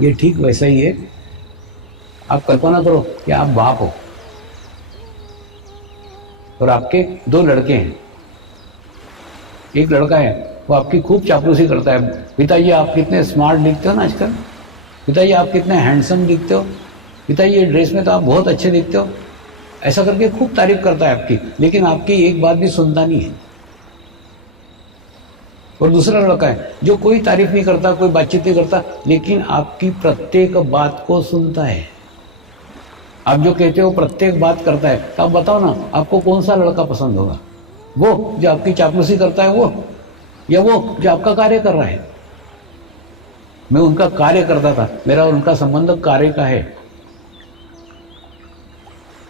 ये ठीक वैसा ही है। आप कल्पना करो कि आप बाप हो और आपके 2 लड़के हैं। एक लड़का है वो आपकी खूब चापलूसी करता है, पिताजी आप कितने स्मार्ट दिखते हो ना आजकल, पिताजी आप कितने हैंडसम दिखते हो, पिताजी ये ड्रेस में तो आप बहुत अच्छे दिखते हो, ऐसा करके खूब तारीफ करता है आपकी, लेकिन आपकी एक बात भी सुनता नहीं है। और दूसरा लड़का है जो कोई तारीफ नहीं करता, कोई बातचीत नहीं करता, लेकिन आपकी प्रत्येक बात को सुनता है। आप जो कहते हो प्रत्येक बात करता है। तो आप बताओ ना, आपको कौन सा लड़का पसंद होगा? वो जो आपकी चापलूसी करता है वो, या वो जो आपका कार्य कर रहा है? मैं उनका कार्य करता था, मेरा और उनका संबंध कार्य का है।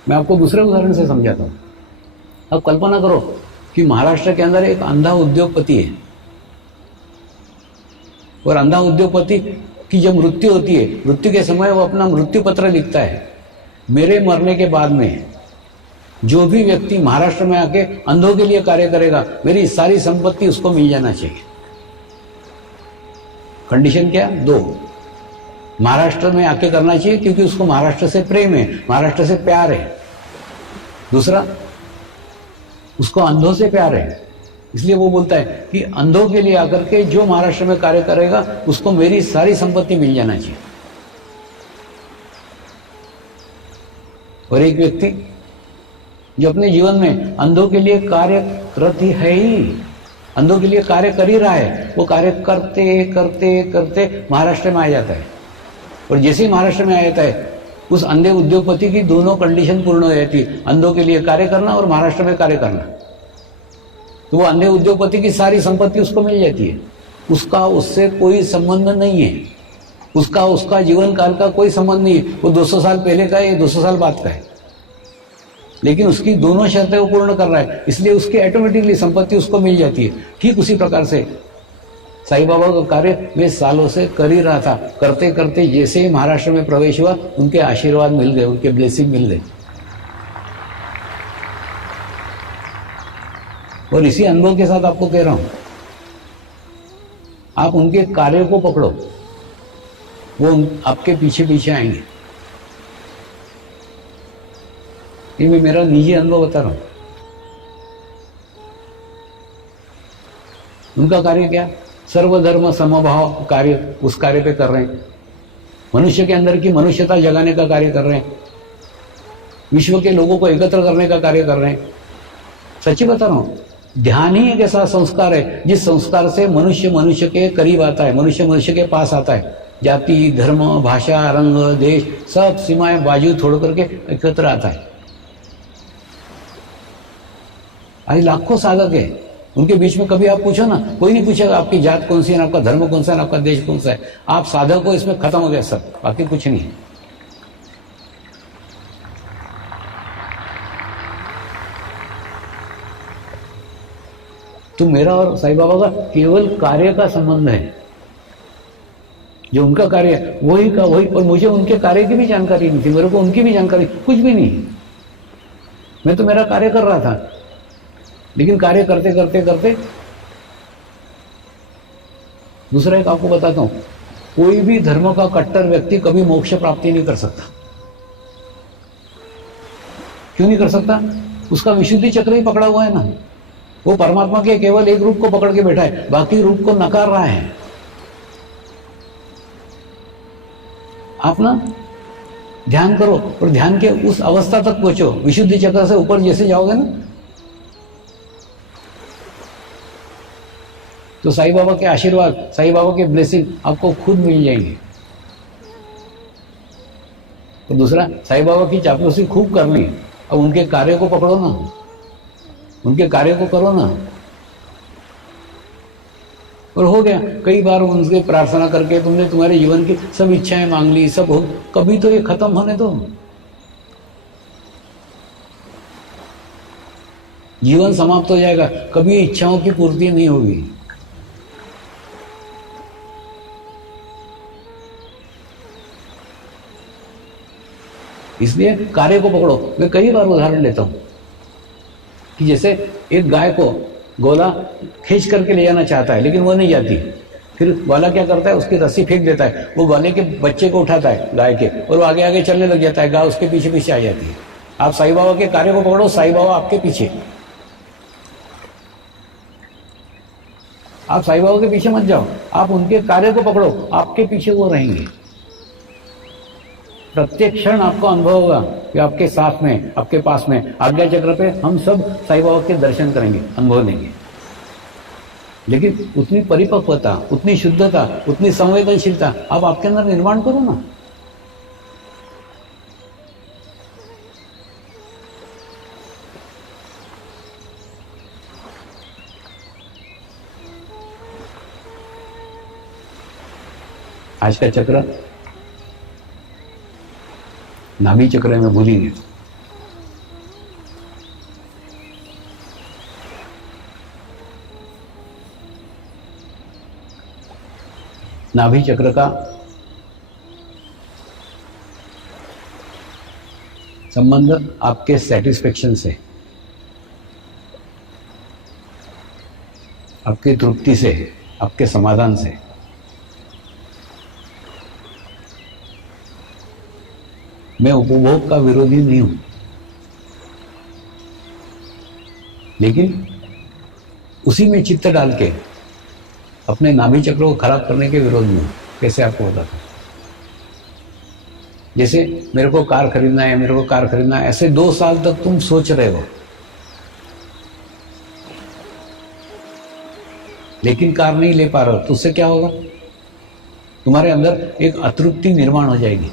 मैं आपको दूसरे उदाहरण से समझाता हूं। अब कल्पना करो कि महाराष्ट्र के अंदर एक अंधा उद्योगपति है, और अंधा उद्योगपति की जब मृत्यु होती है, मृत्यु के समय वो अपना मृत्यु पत्र लिखता है, मेरे मरने के बाद में जो भी व्यक्ति महाराष्ट्र में आके अंधों के लिए कार्य करेगा, मेरी सारी संपत्ति उसको मिल जाना चाहिए। कंडीशन क्या? 2, महाराष्ट्र में आके करना चाहिए क्योंकि उसको महाराष्ट्र से प्रेम है, महाराष्ट्र से प्यार है। दूसरा, उसको अंधों से प्यार है, इसलिए वो बोलता है कि अंधों के लिए आकर के जो महाराष्ट्र में कार्य करेगा उसको मेरी सारी संपत्ति मिल जाना चाहिए। और एक व्यक्ति जो अपने जीवन में अंधों के लिए कार्यरत ही है ही, अंधों के लिए कार्य कर ही रहा है, वो कार्य करते करते करते महाराष्ट्र में आ जाता है। और जैसे ही महाराष्ट्र में आ जाता है, उस अंधे उद्योगपति की दोनों कंडीशन पूर्ण हो जाती है, अंधों के लिए कार्य करना और महाराष्ट्र में कार्य करना। तो वो अंधे उद्योगपति की सारी संपत्ति उसको मिल जाती है, उसका उससे कोई संबंध नहीं है, उसका जीवन काल का कोई संबंध नहीं है। वो 200 साल पहले का है, 200 साल बाद का है, लेकिन उसकी दोनों शर्तें वो पूर्ण कर रहा है, इसलिए उसकी ऑटोमेटिकली संपत्ति उसको मिल जाती है। ठीक उसी प्रकार से साईं बाबा का कार्य मैं सालों से कर ही रहा था, करते करते जैसे ही महाराष्ट्र में प्रवेश हुआ, उनके आशीर्वाद मिल गए, उनके ब्लेसिंग मिल गए। और इसी अनुभव के साथ आपको कह रहा हूं, आप उनके कार्य को पकड़ो, वो आपके पीछे पीछे आएंगे। ये मैं मेरा निजी अनुभव बता रहा हूं। उनका कार्य क्या? सर्वधर्म समभाव कार्य, उस कार्य पे कर रहे हैं। मनुष्य के अंदर की मनुष्यता जगाने का कार्य कर रहे हैं, विश्व के लोगों को एकत्र करने का कार्य कर रहे हैं। सच्ची बता रहा हूं, ध्यान ही एक ऐसा संस्कार है जिस संस्कार से मनुष्य मनुष्य के करीब आता है, मनुष्य मनुष्य के पास आता है। जाति, धर्म, भाषा, रंग, देश, सब सीमाएं बाजू छोड़ करके एकत्र आता है। आज लाखों साधक है, उनके बीच में कभी आप पूछो ना, कोई नहीं पूछेगा आपकी जात कौन सी है, आपका धर्म कौन सा है, आपका देश कौन सा है। आप साधक हो, इसमें खत्म हो गया सब, बाकी कुछ नहीं है। तो मेरा और साईं बाबा का केवल कार्य का संबंध है, जो उनका कार्य है वही का वही। और मुझे उनके कार्य की भी जानकारी नहीं थी, मेरे को उनकी भी जानकारी कुछ भी नहीं। मैं तो मेरा कार्य कर रहा था, लेकिन कार्य करते करते करते दूसरा एक आपको बताता हूं, कोई भी धर्म का कट्टर व्यक्ति कभी मोक्ष प्राप्ति नहीं कर सकता। क्यों नहीं कर सकता? उसका विशुद्धि चक्र ही पकड़ा हुआ है ना। वो परमात्मा के केवल एक रूप को पकड़ के बैठा है, बाकी रूप को नकार रहा है। आप ना ध्यान करो और ध्यान के उस अवस्था तक पहुंचो, विशुद्धि चक्र से ऊपर जैसे जाओगे ना, तो साईं बाबा के आशीर्वाद, साईं बाबा के ब्लेसिंग आपको खुद मिल जाएंगे। तो दूसरा, साईं बाबा की चापलूसी खूब करनी, अब उनके कार्य को पकड़ो ना, उनके कार्य को करो ना। और हो गया, कई बार उनसे प्रार्थना करके तुमने तुम्हारे जीवन की सब इच्छाएं मांग ली, सब हो, कभी तो ये खत्म होने दो। जीवन समाप्त हो जाएगा, कभी इच्छाओं की पूर्ति नहीं होगी। इसलिए कार्य को पकड़ो। मैं कई बार उदाहरण लेता हूं कि जैसे एक गाय को गोला खींच करके ले जाना चाहता है, लेकिन वो नहीं जाती, फिर ग्वाला क्या करता है, उसकी रस्सी फेंक देता है, वो ग्वाले के बच्चे को उठाता है गाय के, और वो आगे आगे चलने लग जाता है, गाय उसके पीछे पीछे आ जाती है। आप साईं बाबा के कार्य को पकड़ो, साईं बाबा आपके पीछे। आप साईं बाबा के पीछे मत जाओ, आप उनके कार्य को पकड़ो, आपके पीछे वो रहेंगे। प्रत्येक क्षण आपको अनुभव होगा कि आपके साथ में, आपके पास में आज्ञा चक्र पे हम सब साईं बाबा के दर्शन करेंगे, अनुभव लेंगे। लेकिन उतनी परिपक्वता, उतनी शुद्धता, उतनी संवेदनशीलता आप आपके अंदर निर्माण करो ना। आज का चक्र नाभि चक्र में भूलेंगे। नाभि चक्र का संबंध आपके सेटिस्फेक्शन से, आपकी तृप्ति से, आपके समाधान से। मैं उपभोग का विरोधी नहीं हूं, लेकिन उसी में चित्त डाल के अपने नाभि चक्र को खराब करने के विरोध में हूं। कैसे आपको बताता हूं? जैसे मेरे को कार खरीदना है, मेरे को कार खरीदना है, ऐसे 2 साल तक तुम सोच रहे हो, लेकिन कार नहीं ले पा रहे हो, तो उससे क्या होगा? तुम्हारे अंदर एक अतृप्ति निर्माण हो जाएगी,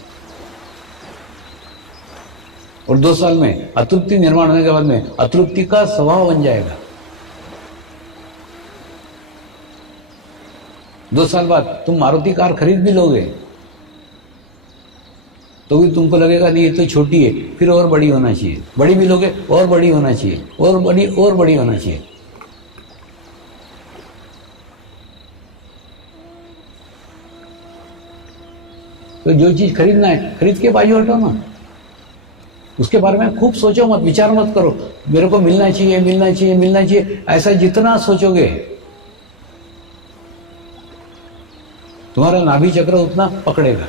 और 2 साल में अतृप्ति निर्माण होने के बाद में अतृप्ति का स्वभाव बन जाएगा। 2 साल बाद तुम मारुति कार खरीद भी लोगे तो भी तुमको लगेगा नहीं, ये तो छोटी है, फिर और बड़ी होना चाहिए। बड़ी भी लोगे, और बड़ी होना चाहिए, और बड़ी होना चाहिए। तो जो चीज खरीदना है, खरीद के बाजू हटो ना। उसके बारे में खूब सोचो मत, विचार मत करो, मेरे को मिलना चाहिए, मिलना चाहिए, मिलना चाहिए। ऐसा जितना सोचोगे तुम्हारा नाभि चक्र उतना पकड़ेगा।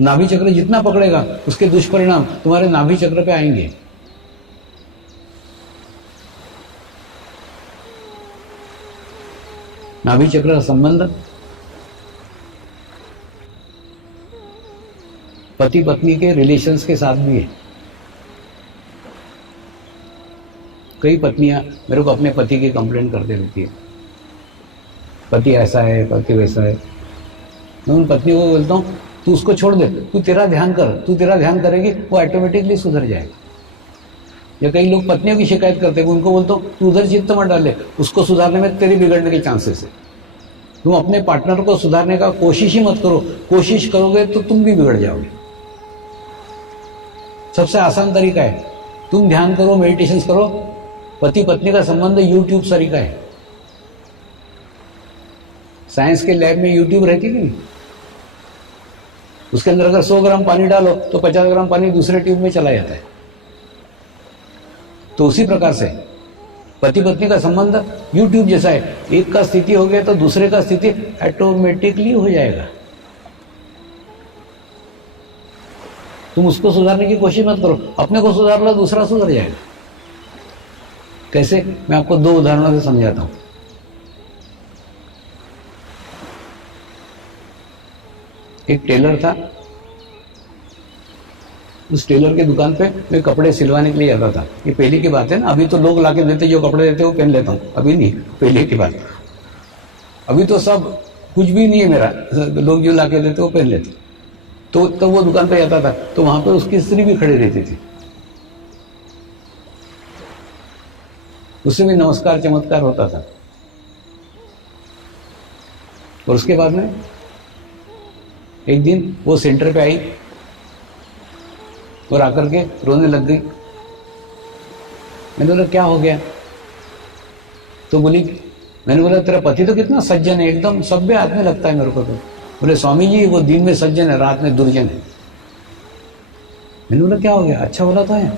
नाभि चक्र जितना पकड़ेगा उसके दुष्परिणाम तुम्हारे नाभि चक्र पे आएंगे। नाभि चक्र का संबंध पति पत्नी के रिलेशंस के साथ भी है। कई पत्नियां मेरे को अपने पति की कंप्लेंट करते रहती है, पति ऐसा है, पति वैसा है। मैं उन पत्नी को बोलता हूँ तू उसको छोड़ दे, तू तेरा ध्यान कर, तू तेरा ध्यान करेगी वो ऑटोमेटिकली सुधर जाएगा। या कई लोग पत्नियों की शिकायत करते हैं, उनको बोलता हूँ तू उधर चित्त मत डाले, उसको सुधारने में तेरे बिगड़ने के चांसेस है। तुम अपने पार्टनर को सुधारने का कोशिश ही मत करो, कोशिश करोगे तो तुम भी बिगड़ जाओगे। सबसे आसान तरीका है, तुम ध्यान करो, मेडिटेशन करो। पति पत्नी का संबंध यूट्यूब तरीका है। साइंस के लैब में यूट्यूब रहती कि नहीं, उसके अंदर अगर 100 ग्राम पानी डालो तो 50 ग्राम पानी दूसरे ट्यूब में चला जाता है। तो उसी प्रकार से पति पत्नी का संबंध यूट्यूब जैसा है। एक का स्थिति हो गया तो दूसरे का स्थिति ऑटोमेटिकली हो जाएगा। तुम उसको सुधारने की कोशिश मत करो, अपने को सुधार लो, दूसरा सुधर जाएगा। कैसे? मैं आपको 2 उदाहरणों से समझाता हूं। एक टेलर था, उस टेलर की दुकान पे मैं कपड़े सिलवाने के लिए जाता था। ये पहले की बात है ना, अभी तो लोग लाके देते, जो कपड़े देते वो पहन लेता हूँ, अभी नहीं, पहले की बात। अभी तो सब कुछ भी नहीं है मेरा, लोग जो लाके देते वो पहन लेते। तो वो दुकान पे जाता था तो वहां पर उसकी स्त्री भी खड़ी रहती थी, उससे भी नमस्कार चमत्कार होता था। और उसके बाद में एक दिन वो सेंटर पे आई और आकर के रोने लग गई। मैंने बोला क्या हो गया? तो बोली, मैंने बोला तेरा पति तो कितना सज्जन है, एकदम सभ्य आदमी लगता है मेरे को तो। बोले स्वामी जी वो दिन में सज्जन है, रात में दुर्जन है। मैंने बोला क्या हो गया? अच्छा बोला तो है।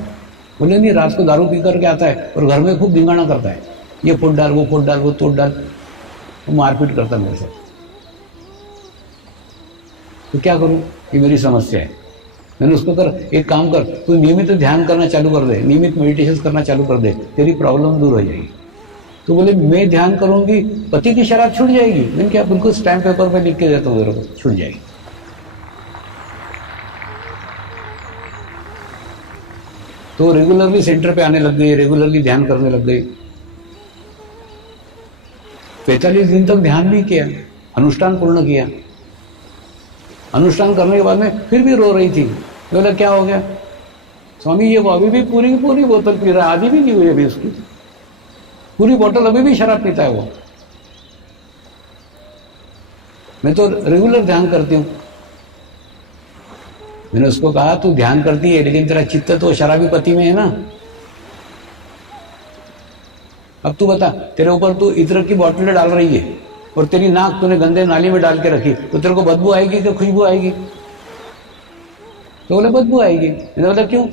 बोले नहीं, रात को दारू पी करके आता है और घर में खूब धिंगाना करता है, ये फुट डाल, वो फुट डाल, वो तोड़ डाल। वो मारपीट करता मेरे साथ। तो क्या करूं, ये मेरी समस्या है। मैंने उसको कर, एक काम कर, तू नियमित ध्यान करना चालू कर दे, नियमित मेडिटेशन करना चालू कर दे, तेरी प्रॉब्लम दूर हो जाएगी। तो बोले मैं ध्यान करूंगी पति की शराब छूट जाएगी। मैंने क्या, बिल्कुल स्टैम्प पेपर पे लिख के देता हूँ मेरे को, छूट जाएगी। तो रेगुलरली सेंटर पे आने लग गई, रेगुलरली ध्यान करने लग गई। 45 दिन तक ध्यान भी किया, अनुष्ठान पूर्ण किया। अनुष्ठान करने के बाद में फिर भी रो रही थी। बोला क्या हो गया? स्वामी ये वो अभी भी पूरी की पूरी बोतल पी रहा है, आधी भी नहीं हुई अभी उसकी, पूरी बोतल अभी भी शराब पीता है वो। मैं तो रेगुलर ध्यान करती हूँ। मैंने उसको कहा तू ध्यान करती है लेकिन तेरा चित्त तो शराबी पति में है ना। अब तू बता, तेरे ऊपर तू इत्र की बोतलें डाल रही है और तेरी नाक तूने गंदे नाली में डाल के रखी, तो तेरे को बदबू आएगी कि खुशबू आएगी? तो बोले बदबू आएगी। मैंने बोला क्यों?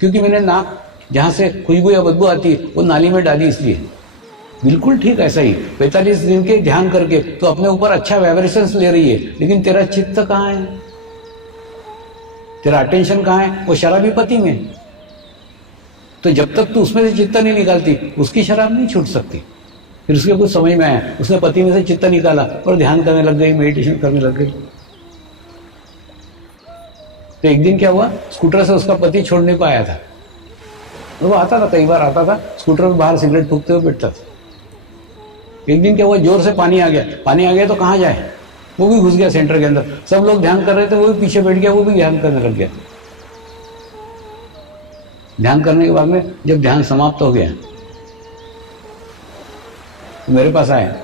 क्योंकि मैंने नाक जहां से खुशबू या बदबू आती है वो नाली में डाली इसलिए। बिल्कुल ठीक ऐसा ही 45 दिन के ध्यान करके तो अपने ऊपर अच्छा वाइब्रेशंस ले रही है, लेकिन तेरा चित्त कहाँ है, तेरा अटेंशन कहाँ है? वो शराबी पति में। तो जब तक तू उसमें से चित्त नहीं निकालती उसकी शराब नहीं छूट सकती। फिर उसके कुछ समझ में आया, उसने पति में से चित्त निकाला और ध्यान करने लग गई, मेडिटेशन करने लग गई। तो एक दिन क्या हुआ, स्कूटर से उसका पति छोड़ने को आया था। वो आता था, कई बार आता था, स्कूटर में बाहर सिगरेट फूकते हुए बैठता था। एक दिन क्या हुआ, जोर से पानी आ गया। पानी आ गया तो कहाँ जाए, वो भी घुस गया सेंटर के अंदर। सब लोग ध्यान कर रहे थे, वो भी पीछे बैठ गया, वो भी ध्यान करने लग गया। ध्यान करने के बाद में जब ध्यान समाप्त हो गया तो मेरे पास आया,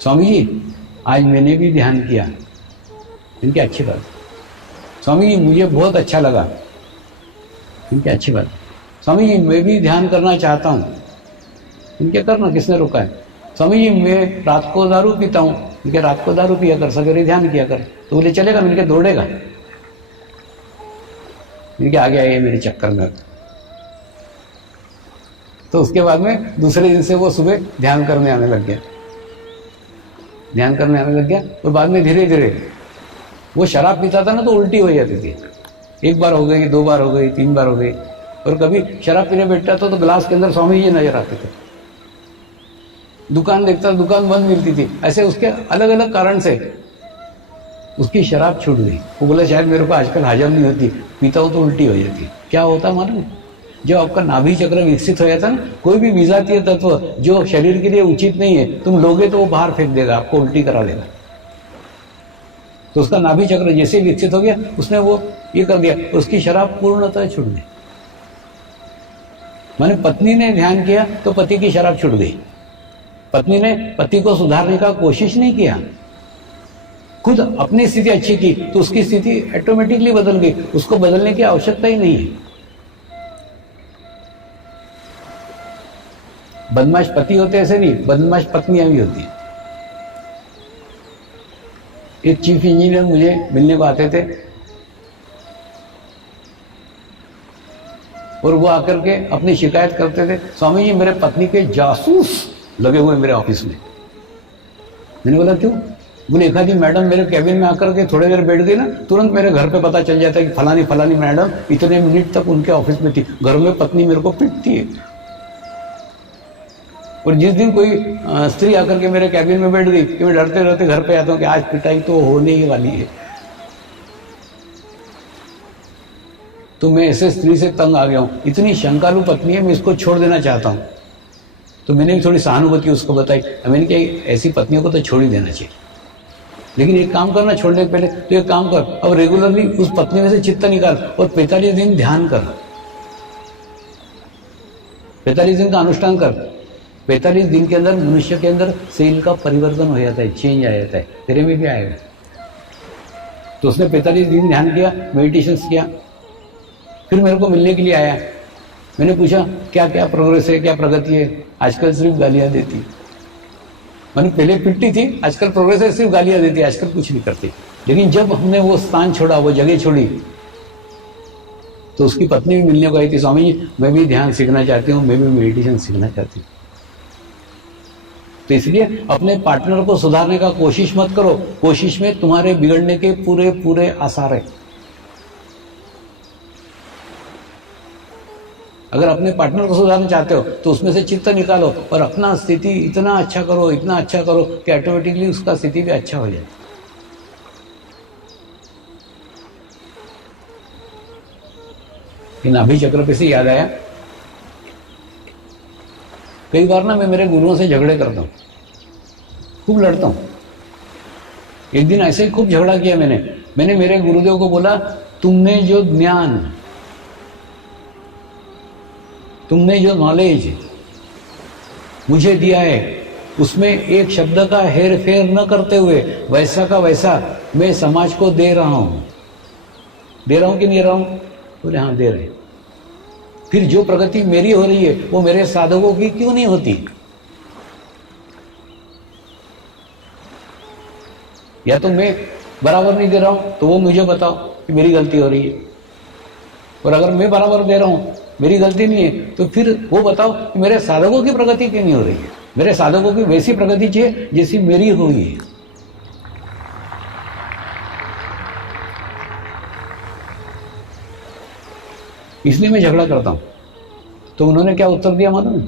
स्वामी जी आज मैंने भी ध्यान किया। इनकी अच्छी बात। स्वामी जी मुझे बहुत अच्छा लगा। इनकी अच्छी बात। स्वामी जी मैं भी ध्यान करना चाहता हूँ। इनके करना, किसने रोका है? स्वामी जी मैं रात को दारू पीता हूँ। इनके रात को दारू पिया कर, सवेरे ध्यान किया कर। तो बोले चलेगा? इनके दौड़ेगा। इनके आगे आए मेरे चक्कर में। तो उसके बाद में दूसरे दिन से वो सुबह ध्यान करने आने लग गया, ध्यान करने आने लग गया। और बाद में धीरे धीरे वो शराब पीता था ना तो उल्टी हो जाती थी। एक बार हो गई, 2 बार हो गई, 3 बार हो गई। और कभी शराब पीने बैठता था तो ग्लास के अंदर स्वामी जी नजर आते थे। दुकान देखता, दुकान बंद मिलती थी। ऐसे उसके अलग अलग कारण से उसकी शराब छूट गई। वो बोला शायद मेरे को आजकल हजम नहीं होती, पीता हूं तो उल्टी हो जाती। क्या होता मालूम? जब आपका नाभि चक्र विकसित हो जाता है ना, कोई भी विजातीय तत्व जो शरीर के लिए उचित नहीं है तुम लोगे तो वो बाहर फेंक देगा, आपको उल्टी करा देगा। तो उसका नाभि चक्र जैसे विकसित हो गया, उसने वो ये कर दिया, उसकी शराब पूर्णतः छूट गई। माने पत्नी ने ध्यान किया तो पति की शराब छूट गई। पत्नी ने पति को सुधारने का कोशिश नहीं किया, खुद अपनी स्थिति अच्छी की तो उसकी स्थिति ऑटोमेटिकली बदल गई। उसको बदलने की आवश्यकता ही नहीं है। बदमाश पति होते ऐसे नहीं, बदमाश पत्नियां भी होती हैं। एक चीफ इंजीनियर मुझे मिलने को आते थे और वो आकर के अपनी शिकायत करते थे, स्वामी जी मेरे पत्नी के जासूस लगे हुए मेरे ऑफिस में। मैंने बोला क्यों? बोले एक आधी मैडम मेरे कैबिन में आकर के थोड़ी देर बैठ गई ना, तुरंत मेरे घर पे पता चल जाता है कि फलानी फलानी मैडम इतने मिनट तक उनके ऑफिस में थी। घर में पत्नी मेरे को पिटती है। और जिस दिन कोई स्त्री आकर के मेरे कैबिन में बैठ गई कि मैं डरते डरते घर पे आता हूँ कि आज पिटाई तो होने ही वाली है। तो मैं ऐसे स्त्री से तंग आ गया हूँ, इतनी शंकालु पत्नी है, मैं इसको छोड़ देना चाहता हूँ। तो मैंने भी थोड़ी सहानुभूति उसको बताई। मैंने कहा ऐसी पत्नियों को तो छोड़ ही देना चाहिए, लेकिन एक काम करना छोड़ने के पहले तो एक काम कर, अब रेगुलरली उस पत्नी में से चित्त निकाल और 45 दिन ध्यान कर, 45 दिन का अनुष्ठान कर। 45 दिन के अंदर मनुष्य के अंदर सेल का परिवर्तन हो जाता है, चेंज आ जाता है। तेरे में भी आएगा। तो उसने 45 दिन ध्यान किया, मेडिटेशन किया, फिर मेरे को मिलने के लिए आया। मैंने पूछा क्या क्या प्रोग्रेस है, क्या प्रगति है? आजकल सिर्फ गालियां देती। मैंने पहले पिटती थी, आजकल प्रोग्रेस है, सिर्फ गालियां देती, आजकल कुछ नहीं करती। लेकिन जब हमने वो स्थान छोड़ा, वो जगह छोड़ी, तो उसकी पत्नी भी मिलने को आई थी, स्वामी जी मैं भी ध्यान सीखना चाहती हूँ, मैं भी मेडिटेशन सीखना चाहती हूँ। तो इसलिए अपने पार्टनर को सुधारने का कोशिश मत करो, कोशिश में तुम्हारे बिगड़ने के पूरे पूरे आसार है। अगर अपने पार्टनर को सुधारना चाहते हो तो उसमें से चित्त निकालो और अपना स्थिति इतना अच्छा करो, इतना अच्छा करो कि ऑटोमेटिकली उसका स्थिति भी अच्छा हो जाए। नाभि चक्र पे से याद आया, कई बार ना मैं मेरे गुरुओं से झगड़े करता हूं, खूब लड़ता हूं। एक दिन ऐसे ही खूब झगड़ा किया मैंने मेरे गुरुदेव को बोला, तुमने जो ज्ञान, तुमने जो नॉलेज मुझे दिया है उसमें एक शब्द का हेर फेर न करते हुए वैसा का वैसा मैं समाज को दे रहा हूं कि नहीं दे रहा हूं? बोले हाँ दे रहे। फिर जो प्रगति मेरी हो रही है वो मेरे साधकों की क्यों नहीं होती? या तो मैं बराबर नहीं दे रहा हूं तो वो मुझे बताओ कि मेरी गलती हो रही है, और अगर मैं बराबर दे रहा हूं, मेरी गलती नहीं है, तो फिर वो बताओ कि मेरे साधकों की प्रगति क्यों नहीं हो रही है? मेरे साधकों की वैसी प्रगति चाहिए जैसी मेरी हुई है। इसलिए मैं झगड़ा करता हूं। तो उन्होंने क्या उत्तर दिया मालूम?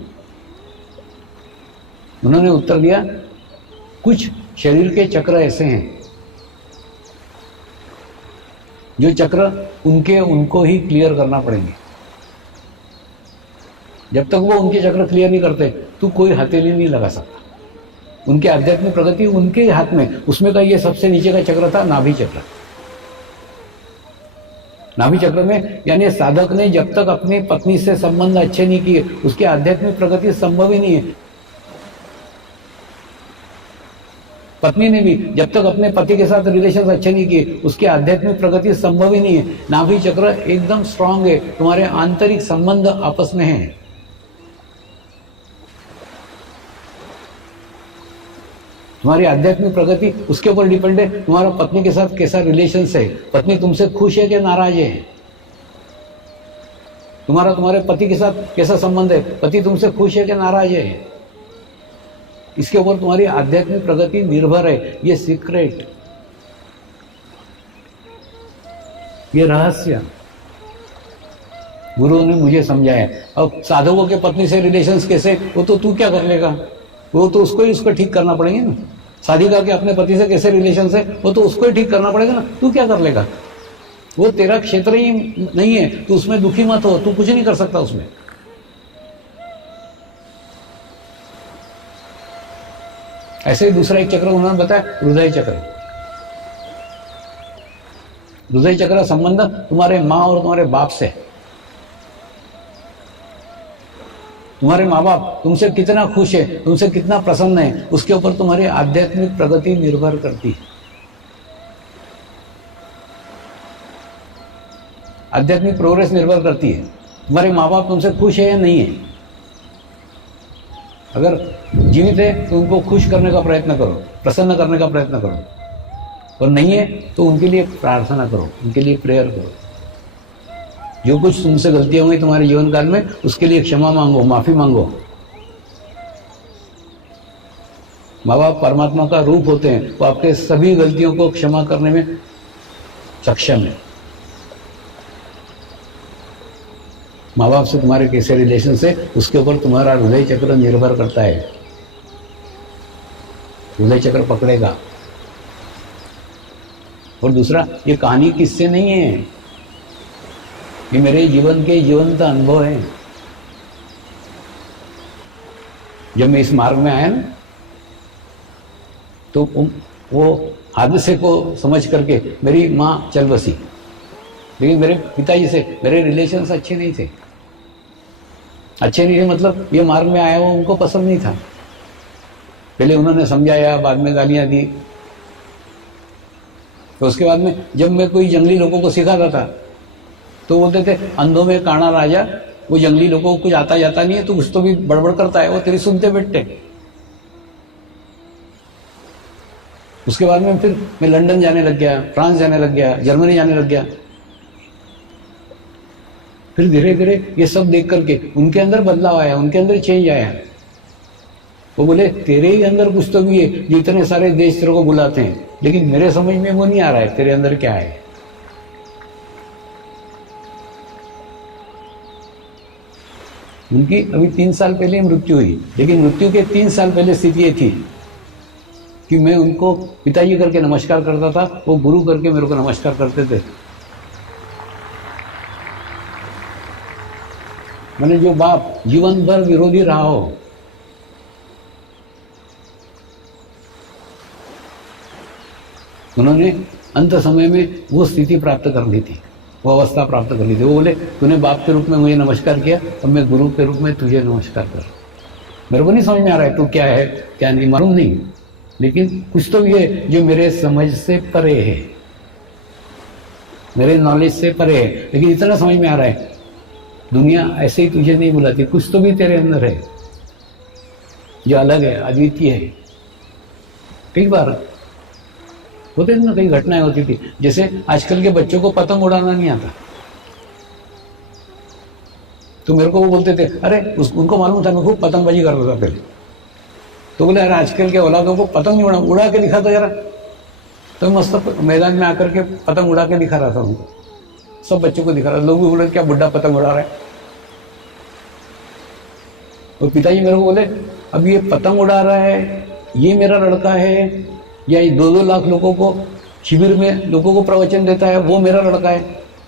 उन्होंने उत्तर दिया, कुछ शरीर के चक्र ऐसे हैं जो चक्र उनको ही क्लियर करना पड़ेंगे। जब तक वो उनके चक्र क्लियर नहीं करते तो कोई हथेली नहीं लगा सकता। उनकी आध्यात्मिक प्रगति उनके ही हाथ में। उसमें का ये सबसे नीचे का चक्र था नाभि चक्र। नाभि चक्र में यानी साधक ने जब तक अपनी पत्नी से संबंध अच्छे नहीं किए उसकी आध्यात्मिक प्रगति संभव ही नहीं है। पत्नी ने भी जब तक अपने पति के साथ रिलेशन अच्छे नहीं किए उसकी आध्यात्मिक प्रगति संभव ही नहीं है। नाभि चक्र एकदम स्ट्रांग है, तुम्हारे आंतरिक संबंध आपस में हैं। तुम्हारी आध्यात्मिक प्रगति उसके ऊपर डिपेंड है, तुम्हारा पत्नी के साथ कैसा रिलेशन है, पत्नी तुमसे खुश है कि नाराज है, तुम्हारे पति के साथ कैसा संबंध है, पति तुमसे खुश है कि नाराज है, इसके ऊपर तुम्हारी आध्यात्मिक प्रगति निर्भर है। ये सीक्रेट, ये रहस्य गुरु ने मुझे समझाया। अब साधकों के पत्नी से रिलेशंस कैसे, वो तो तू क्या कर लेगा, वो तो उसको ठीक करना पड़ेंगे ना। साधिका के अपने पति से कैसे रिलेशन है वो तो उसको ही ठीक करना पड़ेगा ना, तू क्या कर लेगा? वो तेरा क्षेत्र ही नहीं है, तू उसमें दुखी मत हो, तू कुछ नहीं कर सकता उसमें। ऐसे ही दूसरा एक चक्र उन्होंने बताया, हृदय चक्र। हृदय चक्र संबंध तुम्हारे माँ और तुम्हारे बाप से। तुम्हारे माँ बाप तुमसे कितना खुश है, तुमसे कितना प्रसन्न है, उसके ऊपर तुम्हारी आध्यात्मिक प्रगति निर्भर करती है। आध्यात्मिक प्रोग्रेस निर्भर करती है तुम्हारे माँ बाप तुमसे खुश है या नहीं है। अगर जीवित है तो उनको खुश करने का प्रयत्न करो, प्रसन्न करने का प्रयत्न करो, और नहीं है तो उनके लिए प्रार्थना करो, उनके लिए प्रेयर करो। जो कुछ तुमसे गलतियां हुई तुम्हारे जीवन काल में उसके लिए क्षमा मांगो, माफी मांगो। माँ बाप परमात्मा का रूप होते हैं, वो आपके सभी गलतियों को क्षमा करने में सक्षम है। माँ बाप से तुम्हारे कैसे रिलेशन से उसके ऊपर तुम्हारा हृदय चक्र निर्भर करता है। हृदय चक्र पकड़ेगा। और दूसरा, ये कहानी किससे नहीं है, ये मेरे जीवन के जीवंत अनुभव है। जब मैं इस मार्ग में आया ना तो वो हादसे को समझ करके मेरी माँ चल बसी, लेकिन मेरे पिताजी से मेरे रिलेशंस अच्छे नहीं थे। अच्छे नहीं थे मतलब ये मार्ग में आया वो उनको पसंद नहीं था। पहले उन्होंने समझाया, बाद में गालियां दी। तो उसके बाद में जब मैं कोई जंगली लोगों को सिखाता था तो बोलते थे, अंधों में काना राजा, वो जंगली लोगों को कुछ आता जाता नहीं है, तो कुछ तो भी बड़बड़ करता है, वो तेरी सुनते बैठते। उसके बाद में फिर मैं लंदन जाने लग गया, फ्रांस जाने लग गया, जर्मनी जाने लग गया। फिर धीरे धीरे ये सब देख करके उनके अंदर बदलाव आया, उनके अंदर चेंज आया। वो बोले तेरे ही अंदर कुछ तो भी है जो इतने सारे देश तेरे को बुलाते हैं, लेकिन मेरे समझ में वो नहीं आ रहा है तेरे अंदर क्या है। उनकी अभी 3 साल पहले मृत्यु हुई, लेकिन मृत्यु के 3 साल पहले स्थिति ये थी कि मैं उनको पिताजी करके नमस्कार करता था, वो गुरु करके मेरे को नमस्कार करते थे। मैंने जो बाप जीवन भर विरोधी रहा हो, उन्होंने अंत समय में वो स्थिति प्राप्त कर ली थी, वो अवस्था प्राप्त कर ली थी। वो बोले तूने बाप के रूप में मुझे नमस्कार किया, अब मैं गुरु के रूप में तुझे नमस्कार कर। मेरे को नहीं समझ में आ रहा है तू क्या है क्या नहीं, मालूम नहीं, लेकिन कुछ तो ये जो मेरे समझ से परे है, मेरे नॉलेज से परे है, लेकिन इतना समझ में आ रहा है दुनिया ऐसे ही तुझे नहीं बुलाती, कुछ तो भी तेरे अंदर है जो अलग है, अद्वितीय है। कई बार होते ना, कई घटनाएं होती थी, जैसे आजकल के बच्चों को पतंग उड़ाना नहीं आता, तो मेरे को वो बोलते थे अरे उनको मालूम था मैं खूब पतंगबाजी करता था पहले, तो बोले अरे आजकल के औलादों को पतंग नहीं उड़ा के दिखा था जरा, तो मस्त मैदान में आकर के पतंग उड़ा के दिखा रहा था उनको, सब बच्चों को दिखा रहा। लोग भी बोले क्या बुढ़ा पतंग उड़ा रहा है। और पिताजी मेरे को बोले अब ये पतंग उड़ा रहा है, ये मेरा लड़का है, या ये 2-2 लाख लोगों को शिविर में लोगों को प्रवचन देता है, वो मेरा लड़का है।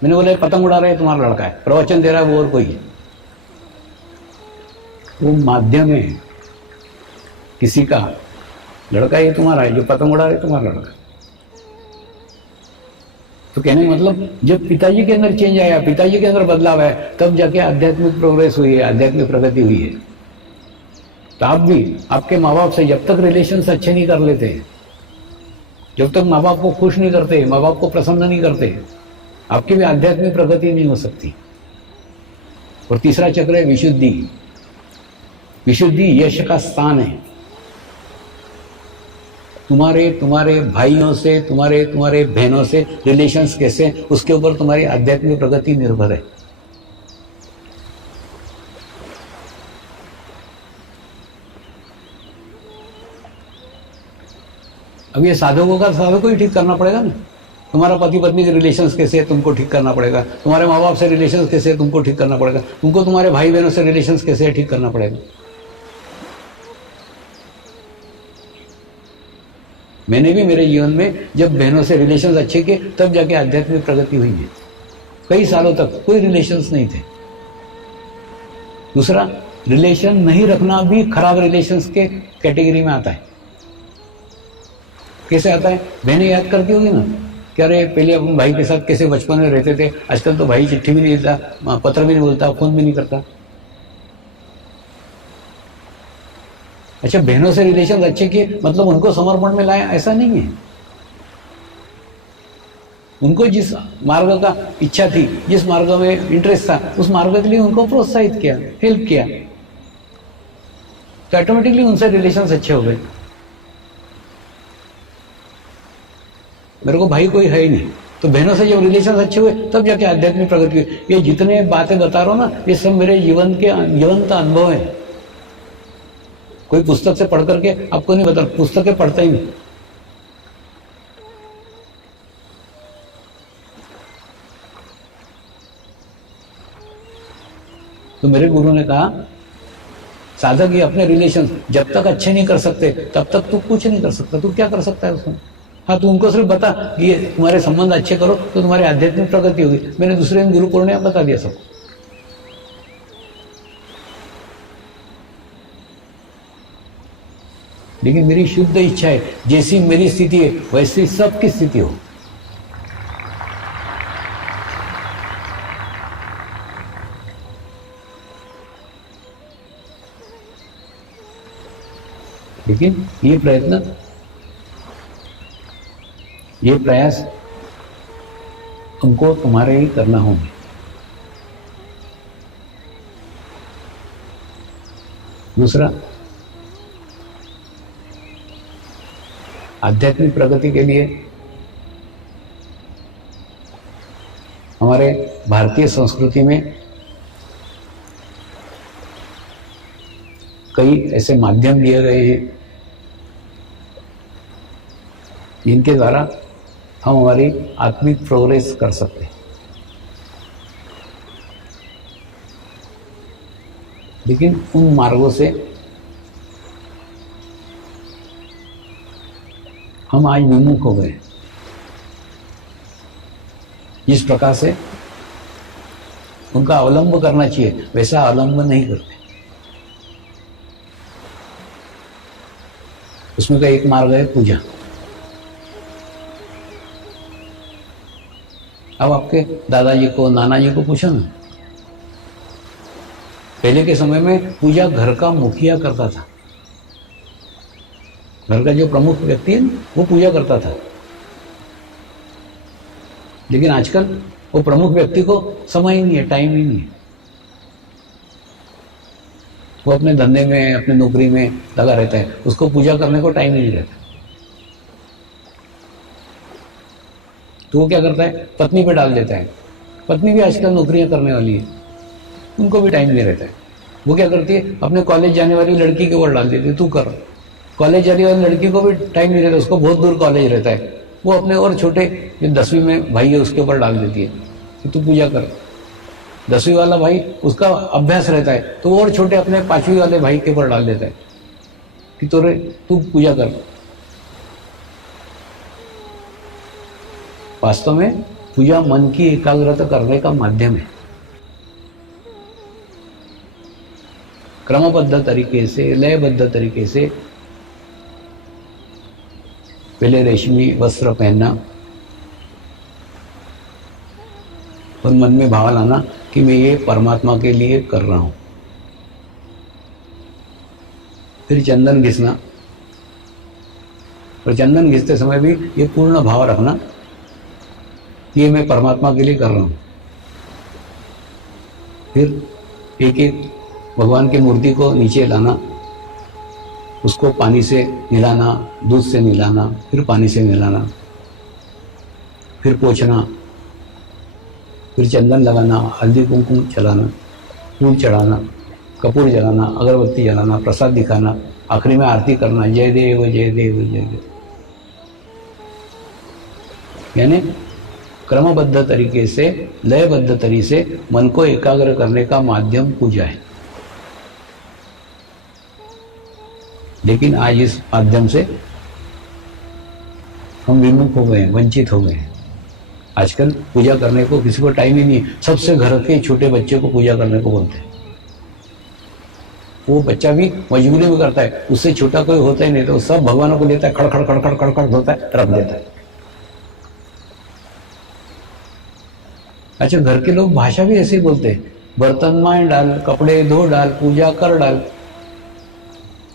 मैंने बोला पतंग उड़ा रहा है तुम्हारा लड़का है, प्रवचन दे रहा है वो और कोई है। वो माध्यम है किसी का, लड़का ये तुम्हारा है, जो पतंग उड़ा रहा है तुम्हारा लड़का। तो कहने का मतलब जब पिताजी के अंदर चेंज आया, पिताजी के अंदर बदलाव है, तब जाके आध्यात्मिक प्रोग्रेस हुई है, आध्यात्मिक प्रगति हुई है। तो आप भी आपके माँ बाप से जब तक रिलेशंस अच्छे नहीं कर लेते, जब तक माँ बाप को खुश नहीं करते, माँ बाप को प्रसन्न नहीं करते, आपकी भी आध्यात्मिक प्रगति नहीं हो सकती। और तीसरा चक्र है विशुद्धि। विशुद्धि यश का स्थान है। तुम्हारे भाइयों से, तुम्हारे बहनों से रिलेशंस कैसे, उसके ऊपर तुम्हारी आध्यात्मिक प्रगति निर्भर है। अब ये साधकों का साधकों ही ठीक करना पड़ेगा ना। तुम्हारा पति पत्नी के रिलेशंस कैसे है, तुमको ठीक करना पड़ेगा। तुम्हारे माँ बाप से रिलेशंस कैसे है, तुमको ठीक करना पड़ेगा। तुमको तुम्हारे भाई बहनों से रिलेशंस कैसे है, ठीक करना पड़ेगा। मैंने भी मेरे जीवन में जब बहनों से रिलेशंस अच्छे किए, तब जाके आध्यात्मिक प्रगति हुई है। कई सालों तक कोई रिलेशंस नहीं थे। दूसरा, रिलेशन नहीं रखना भी खराब रिलेशंस के कैटेगरी में आता है। कैसे आता है? बहनें याद करती होगी ना कि अरे पहले अपन भाई के साथ कैसे बचपन में रहते थे, आजकल तो भाई चिट्ठी भी नहीं देता, पत्र भी नहीं बोलता, फोन भी नहीं करता। अच्छा, बहनों से रिलेशन अच्छे किए मतलब उनको समर्पण में लाया, ऐसा नहीं है। उनको जिस मार्ग का इच्छा थी, जिस मार्ग में इंटरेस्ट था, उस मार्ग के लिए उनको प्रोत्साहित किया, हेल्प किया, तो ऑटोमेटिकली उनसे रिलेशंस अच्छे हो गए। मेरे को भाई कोई है ही नहीं, तो बहनों से जब रिलेशन अच्छे हुए तब जाके आध्यात्मिक प्रगति हुई। ये जितने बातें बता रहा हूं ना, ये सब मेरे जीवन के जीवंत अनुभव है। कोई पुस्तक से पढ़ करके आपको नहीं बता, पुस्तकें पढ़ता ही नहीं। तो मेरे गुरु ने कहा, साधक ये अपने रिलेशन जब तक अच्छे नहीं कर सकते तब तक तू कुछ नहीं कर सकता। तू क्या कर सकता है उसमें? हाँ, तू उनको सिर्फ बता कि ये तुम्हारे संबंध अच्छे करो तो तुम्हारी आध्यात्मिक प्रगति होगी। मैंने दूसरे दिन गुरु पूर्णिमा बता दिया सबको। लेकिन मेरी शुद्ध इच्छा है, जैसी मेरी स्थिति है वैसी सबकी स्थिति हो। लेकिन ये प्रयत्न, ये प्रयास तुमको तुम्हारे ही करना होंगे। दूसरा, आध्यात्मिक प्रगति के लिए हमारे भारतीय संस्कृति में कई ऐसे माध्यम दिए गए हैं जिनके द्वारा हम हमारी आत्मिक प्रोग्रेस कर सकते हैं। लेकिन उन मार्गों से हम आज विमुख हो गए। जिस प्रकार से उनका अवलंब करना चाहिए वैसा अवलंब नहीं करते। उसमें का एक मार्ग है पूजा। अब आपके दादाजी को, नाना जी को पूछो ना, पहले के समय में पूजा घर का मुखिया करता था। घर का जो प्रमुख व्यक्ति है वो पूजा करता था। लेकिन आजकल वो प्रमुख व्यक्ति को समय ही नहीं है, टाइम ही नहीं है। वो अपने धंधे में, अपने नौकरी में लगा रहता है, उसको पूजा करने को टाइम ही नहीं रहता। तो वो क्या करता है, पत्नी पे डाल देता है। पत्नी भी आजकल नौकरियां करने वाली है, उनको भी टाइम नहीं रहता है। वो क्या करती है, अपने कॉलेज जाने वाली लड़की के ऊपर डाल देती है, तू कर। कॉलेज जाने वाली लड़की को भी टाइम नहीं रहता, उसको बहुत दूर कॉलेज रहता है। वो अपने और छोटे जो 10वीं में भाई है उसके ऊपर डाल देती है कि तू पूजा कर। 10वीं वाला भाई, उसका अभ्यास रहता है, तो वो और छोटे अपने 5वीं वाले भाई के ऊपर डाल देता है कि तू पूजा कर। वास्तव में पूजा मन की एकाग्रता करने का माध्यम है। क्रमबद्ध तरीके से, लयबद्ध तरीके से पहले रेशमी वस्त्र पहनना और मन में भाव लाना कि मैं ये परमात्मा के लिए कर रहा हूं। फिर चंदन घिसना, और चंदन घिसते समय भी ये पूर्ण भाव रखना ये मैं परमात्मा के लिए कर रहा हूं। फिर एक एक भगवान की मूर्ति को नीचे लाना, उसको पानी से मिलाना, दूध से मिलाना, फिर पानी से मिलाना, फिर पोंछना, फिर चंदन लगाना, हल्दी कुमकुम चलाना, फूल चढ़ाना, कपूर जलाना, अगरबत्ती जलाना, प्रसाद दिखाना, आखिरी में आरती करना, जय देव जय देव जय देव। यानी क्रमबद्ध तरीके से, लयबद्ध तरीके से मन को एकाग्र करने का माध्यम पूजा है। लेकिन आज इस माध्यम से हम विमुख हो गए हैं, वंचित हो गए हैं। आजकल पूजा करने को किसी को टाइम ही नहीं है। सबसे घर के छोटे बच्चे को पूजा करने को बोलते हैं। वो बच्चा भी मजबूरी में करता है, उससे छोटा कोई होता ही नहीं, तो सब भगवानों को लेता है, खड़खड़ खड़खड़ खड़खड़ धोता है, रख देता है। अच्छा, घर के लोग भाषा भी ऐसे ही बोलते हैं, बर्तन मांज डाल, कपड़े धो डाल, पूजा कर डाल।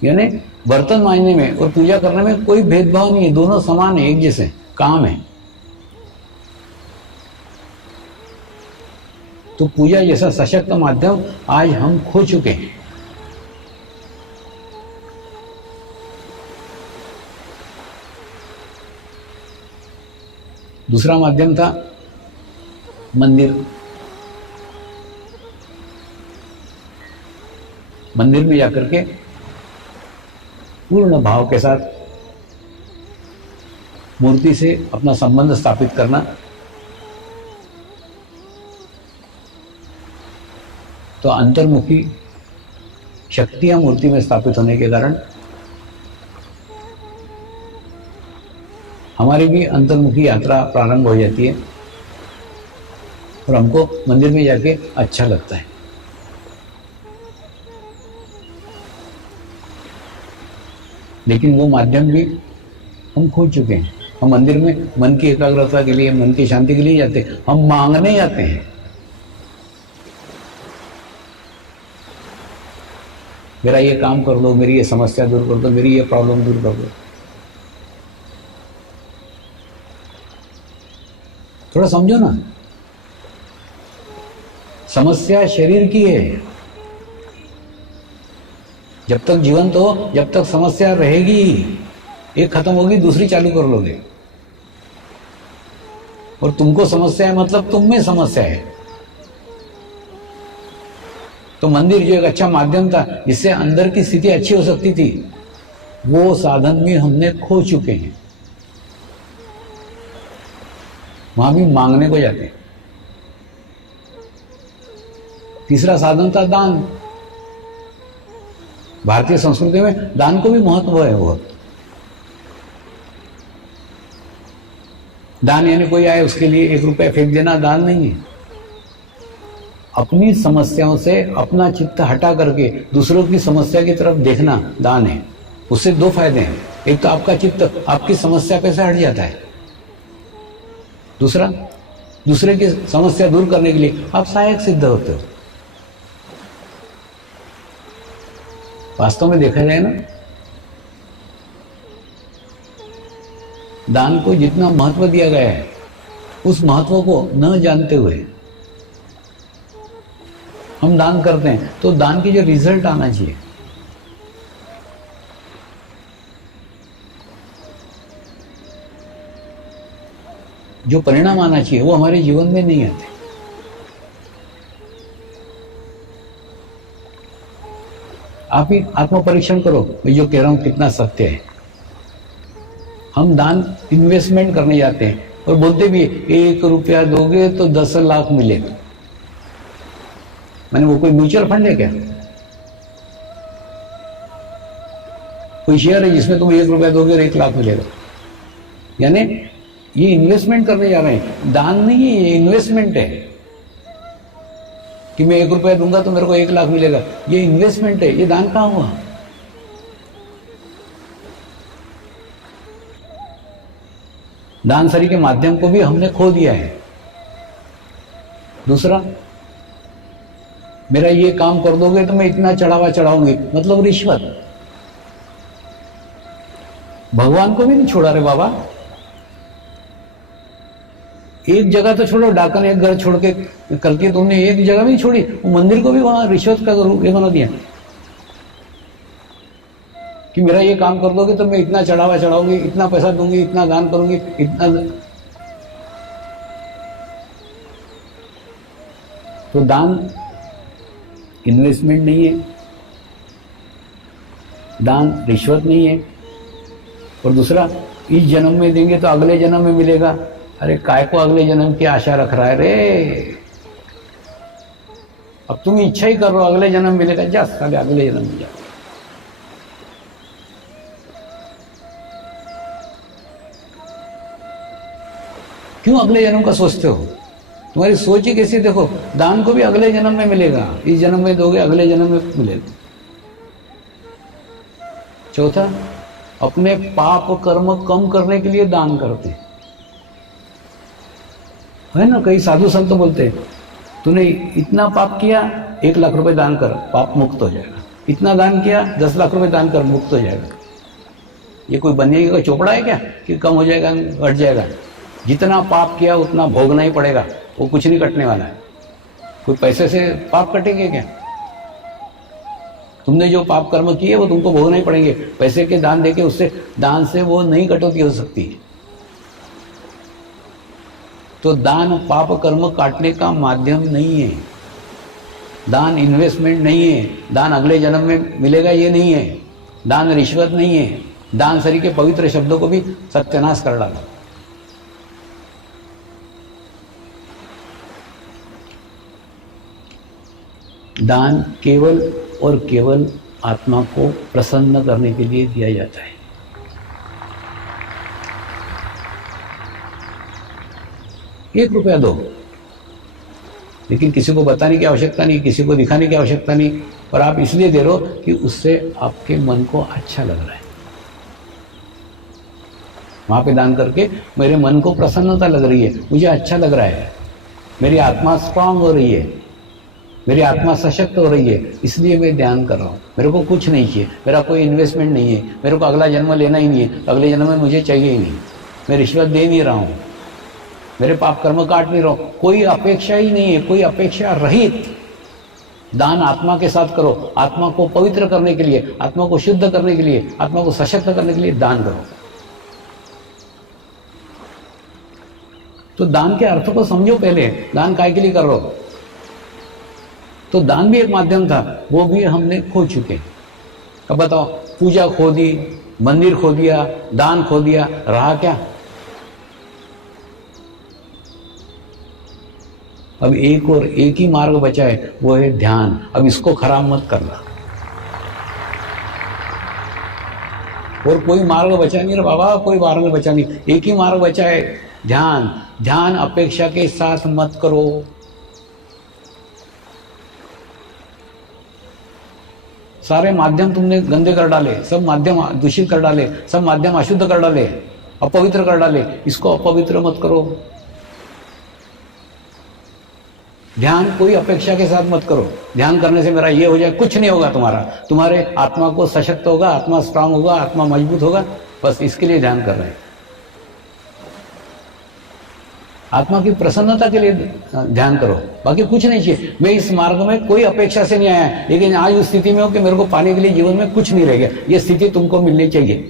यानी बर्तन मांजने में और पूजा करने में कोई भेदभाव नहीं है, दोनों समान है, एक जैसे काम है। तो पूजा जैसा सशक्त माध्यम आज हम खो चुके हैं। दूसरा माध्यम था मंदिर। मंदिर में जाकर के पूर्ण भाव के साथ मूर्ति से अपना संबंध स्थापित करना। तो अंतर्मुखी शक्तियां मूर्ति में स्थापित होने के कारण हमारी भी अंतर्मुखी यात्रा प्रारंभ हो जाती है और हमको मंदिर में जाके अच्छा लगता है। लेकिन वो माध्यम भी हम खो चुके हैं। हम मंदिर में मन की एकाग्रता के लिए, मन की शांति के लिए जाते हैं, हम मांगने जाते हैं। मेरा ये काम कर दो, मेरी ये समस्या दूर कर दो, मेरी ये प्रॉब्लम दूर कर दो। थोड़ा समझो ना, समस्या शरीर की है। जब तक जीवंत हो, जब तक समस्या रहेगी। एक खत्म होगी, दूसरी चालू कर लोगे। और तुमको समस्या है मतलब तुम में समस्या है। तो मंदिर जो एक अच्छा माध्यम था जिससे अंदर की स्थिति अच्छी हो सकती थी, वो साधन भी हमने खो चुके हैं। वहां भी मांगने को जाते हैं। तीसरा साधन था दान। भारतीय संस्कृति में दान को भी महत्व है बहुत। दान यानी कोई आए उसके लिए 1 रुपया फेंक देना दान नहीं है। अपनी समस्याओं से अपना चित्त हटा करके दूसरों की समस्या की तरफ देखना दान है। उससे 2 फायदे हैं। एक तो आपका चित्त आपकी समस्या पे से हट जाता है, दूसरा दूसरे की समस्या दूर करने के लिए आप सहायक सिद्ध होते हो। वास्तव में देखा जाए ना, दान को जितना महत्व दिया गया है, उस महत्व को न जानते हुए हम दान करते हैं, तो दान की जो रिजल्ट आना चाहिए, जो परिणाम आना चाहिए, वो हमारे जीवन में नहीं आते। आप ही आत्म परीक्षण करो, मैं जो कह रहा हूं कितना सत्य है। हम दान इन्वेस्टमेंट करने जाते हैं और बोलते भी 1 रुपया दोगे तो 10 लाख मिलेगा। मैंने वो कोई म्यूचुअल फंड है क्या? कोई शेयर है जिसमें तुम 1 रुपया दोगे और 1 लाख मिलेगा? यानी ये इन्वेस्टमेंट करने जा रहे हैं, दान नहीं है, ये इन्वेस्टमेंट है कि मैं 1 रुपया दूंगा तो मेरे को 1 लाख मिलेगा। ये इन्वेस्टमेंट है, ये दान कहां हुआ? दानसरी के माध्यम को भी हमने खो दिया है। दूसरा, मेरा ये काम कर दोगे तो मैं इतना चढ़ावा चढ़ाऊंगी, मतलब रिश्वत। भगवान को भी नहीं छोड़ा रे बाबा। एक जगह तो छोड़ो, डाकन एक घर छोड़ के करके तुमने एक जगह भी नहीं छोड़ी, वो मंदिर को भी वहां रिश्वत का ये बना दिया कि मेरा ये काम कर दोगे तो मैं इतना चढ़ावा चढ़ाऊंगी, इतना पैसा दूंगी, इतना दान करूंगी, इतना। तो दान इन्वेस्टमेंट नहीं है, दान रिश्वत नहीं है। और दूसरा, इस जन्म में देंगे तो अगले जन्म में मिलेगा। अरे काय को अगले जन्म की आशा रख रहा है रे? अब तुम इच्छा ही कर रहे हो अगले जन्म मिलेगा, जा साले अगले जन्म में जा। क्यों अगले जन्म का सोचते हो? तुम्हारी सोच ही कैसी? देखो, दान को भी अगले जन्म में मिलेगा, इस जन्म में दोगे अगले जन्म में मिलेगा। चौथा, अपने पाप कर्म कम करने के लिए दान करते हैं, है ना? कई साधु संत बोलते हैं, तूने इतना पाप किया 1 लाख रुपए दान कर, पाप मुक्त हो जाएगा। इतना दान किया 10 लाख रुपए दान कर, मुक्त हो जाएगा। ये कोई बनिए का चोपड़ा है क्या कि कम हो जाएगा, घट जाएगा? जितना पाप किया उतना भोगना ही पड़ेगा, वो कुछ नहीं कटने वाला है। कोई पैसे से पाप कटेंगे क्या? तुमने जो पाप कर्म किए वो तुमको भोगना ही पड़ेंगे। पैसे के दान देके उससे, दान से वो नहीं कटौती हो सकती। तो दान पाप कर्म काटने का माध्यम नहीं है, दान इन्वेस्टमेंट नहीं है, दान अगले जन्म में मिलेगा ये नहीं है, दान रिश्वत नहीं है। दान सरी के पवित्र शब्दों को भी सत्यानाश कर डाला। दान केवल और केवल आत्मा को प्रसन्न करने के लिए दिया जाता है। 1 रुपया दो, लेकिन किसी को बताने की आवश्यकता नहीं, किसी को दिखाने की आवश्यकता नहीं, और आप इसलिए दे रहे हो कि उससे आपके मन को अच्छा लग रहा है। वहां पे दान करके मेरे मन को प्रसन्नता लग रही है, मुझे अच्छा लग रहा है, मेरी आत्मा स्ट्रांग हो रही है, मेरी आत्मा सशक्त हो रही है, इसलिए मैं ध्यान कर रहा हूँ। मेरे को कुछ नहीं चाहिए, मेरा कोई इन्वेस्टमेंट नहीं है, मेरे को अगला जन्म लेना ही नहीं है, अगले जन्म में मुझे चाहिए ही नहीं, मैं रिश्वत दे नहीं रहा हूँ, मेरे पाप कर्म काट नहीं रहा हूँ, कोई अपेक्षा ही नहीं है, कोई अपेक्षा रहित दान आत्मा के साथ करो। आत्मा को पवित्र करने के लिए, आत्मा को शुद्ध करने के लिए, आत्मा को सशक्त करने के लिए दान करो। तो दान के अर्थ को समझो पहले, दान काय के लिए कर रहे हो? तो दान भी एक माध्यम था, वो भी हमने खो चुके। अब बताओ, पूजा खो दी, मंदिर खो दिया, दान खो दिया, रहा क्या? अब एक ही मार्ग बचा है, वो है ध्यान। अब इसको खराब मत करना। और कोई मार्ग बचा नहीं रे बाबा, कोई मार्ग बचा नहीं, एक ही मार्ग बचा है, ध्यान। ध्यान अपेक्षा के साथ मत करो। सारे माध्यम तुमने गंदे कर डाले, सब माध्यम दूषित कर डाले, सब माध्यम अशुद्ध कर डाले, अपवित्र कर डाले। इसको अपवित्र मत करो। ध्यान कोई अपेक्षा के साथ मत करो। ध्यान करने से मेरा ये हो जाए, कुछ नहीं होगा तुम्हारा। तुम्हारे आत्मा को सशक्त होगा, आत्मा स्ट्रांग होगा, आत्मा मजबूत होगा, बस इसके लिए ध्यान कर रहे हैं। आत्मा की प्रसन्नता के लिए ध्यान करो, बाकी कुछ नहीं चाहिए। मैं इस मार्ग में कोई अपेक्षा से नहीं आया, लेकिन आज उस स्थिति में हूं कि मेरे को पाने के लिए जीवन में कुछ नहीं रह गया। ये स्थिति तुमको मिलनी चाहिए।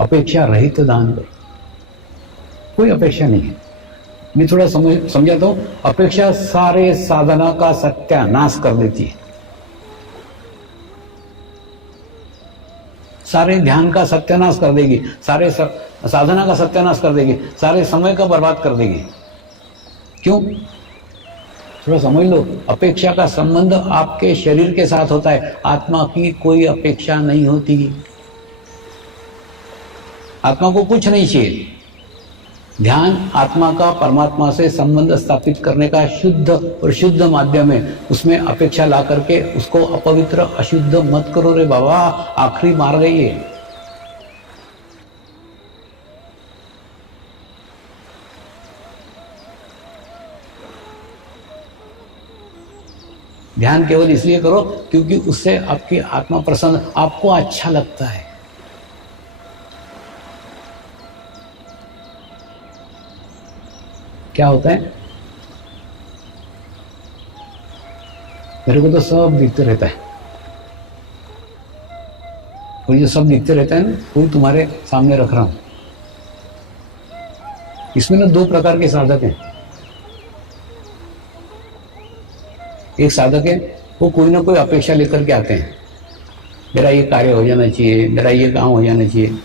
अपेक्षा रहित दान करो, कोई अपेक्षा नहीं है। मैं थोड़ा समझाता हूं। अपेक्षा सारे साधना का सत्यानाश कर देती है, सारे ध्यान का सत्यानाश कर देगी, सारे साधना का सत्यानाश कर देगी, सारे समय का बर्बाद कर देगी। क्यों? थोड़ा समझ लो। अपेक्षा का संबंध आपके शरीर के साथ होता है, आत्मा की कोई अपेक्षा नहीं होती। आत्मा को कुछ नहीं चाहिए। ध्यान आत्मा का परमात्मा से संबंध स्थापित करने का शुद्ध और शुद्ध माध्यम है। उसमें अपेक्षा ला करके उसको अपवित्र अशुद्ध मत करो रे बाबा, आखिरी मार्ग है ये। ध्यान केवल इसलिए करो क्योंकि उससे आपकी आत्मा प्रसन्न, आपको अच्छा लगता है। क्या होता है, मेरे को तो सब दिखते रहता है, और ये सब दिखते रहता है ना, वो तुम्हारे सामने रख रहा हूं। इसमें ना दो प्रकार के साधक हैं। एक साधक है, वो कोई ना कोई अपेक्षा लेकर के आते हैं, मेरा ये कार्य हो जाना चाहिए, मेरा ये काम हो जाना चाहिए।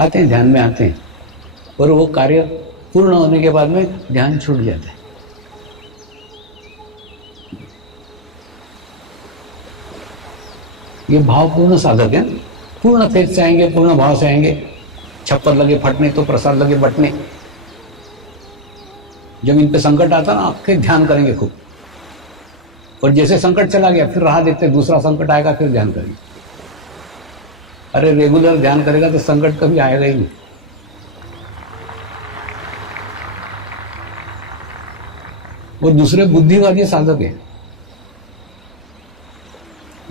आते हैं, ध्यान में आते हैं, और वो कार्य पूर्ण होने के बाद में ध्यान छूट जाता है। ये भावपूर्ण साधक है, पूर्ण फेथ से आएंगे, पूर्ण भाव से आएंगे। छप्पर लगे फटने तो प्रसाद लगे बटने। जब इन पे संकट आता ना, फिर ध्यान करेंगे खूब, और जैसे संकट चला गया फिर राह देखते, दूसरा संकट आएगा फिर ध्यान करेंगे। अरे रेगुलर ध्यान करेगा तो संकट कभी आएगा ही नहीं। वो दूसरे बुद्धिवादी साधक है।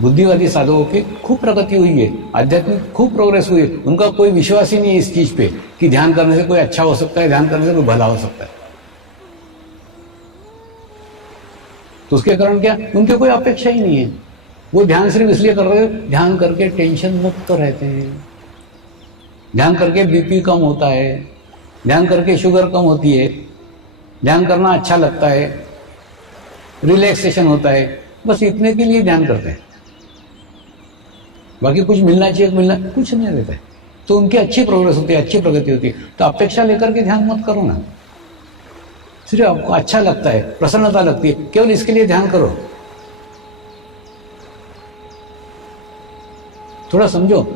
बुद्धिवादी साधकों की खूब प्रगति हुई है, आध्यात्मिक खूब प्रोग्रेस हुई है। उनका कोई विश्वास ही नहीं है इस चीज पे कि ध्यान करने से कोई अच्छा हो सकता है, ध्यान करने से कोई भला हो सकता है। तो उसके कारण क्या, उनके कोई अपेक्षा ही नहीं है। वो ध्यान सिर्फ इसलिए कर रहे हैं, ध्यान करके टेंशन मुक्त रहते हैं, ध्यान करके बीपी कम होता है, ध्यान करके शुगर कम होती है, ध्यान करना अच्छा लगता है, रिलैक्सेशन होता है। बस इतने के लिए ध्यान करते हैं। बाकी कुछ मिलना चाहिए, मिलना कुछ नहीं रहता है। तो उनकी अच्छी प्रोग्रेस होती है, अच्छी प्रगति होती है। तो अपेक्षा लेकर के ध्यान मत करो ना। सिर्फ आपको अच्छा लगता है, प्रसन्नता लगती है, केवल इसके लिए ध्यान करो। थोड़ा समझो,